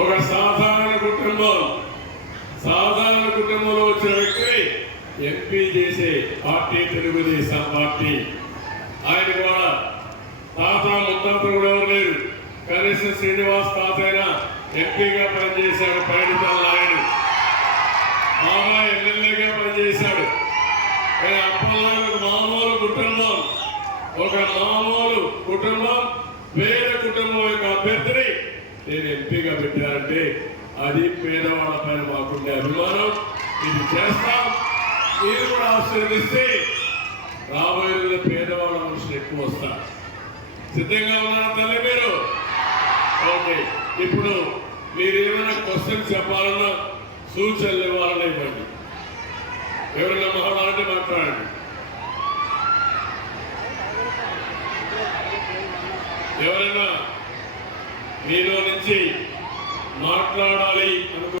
ఒక సాధారణ కుటుంబంలో వచ్చిన వ్యక్తి ఎంపీ చేసే పార్టీ తెలుగుదేశం పార్టీ. ఆయన కూడా తాత ముత్తాతలు కూడా ఎవరు లేరు. కనీసం శ్రీనివాస్ తాత అయినా ఎంపీగా పనిచేశాడు. పైడితల నాయుడు బాగా ఎమ్మెల్యేగా పనిచేశాడు. కానీ అప్పట్లో ఒక మామూలు కుటుంబం పేద కుటుంబం యొక్క అభ్యర్థిని నేను ఎంపీగా పెట్టారంటే అది పేదవాళ్ళ పైన మాకుండే అభిమానం. ఇది చేస్తాం. మీరు కూడా ఆశీర్వదిస్తే రాబోయే పేదవాళ్ళ మనుషులు ఎక్కువ వస్తారు. సిద్ధంగా ఉన్నారా తల్లి మీరు? ఓకే. ఇప్పుడు మీరు ఏమైనా క్వశ్చన్ చెప్పాలన్నా సూచనలు ఇవ్వాలన్నా ఇవ్వండి. ఎవరైనా మాట్లాడాలంటే మాట్లాడండి. ఎవరైనా మీలో నుంచి మాట్లాడాలి అనుకో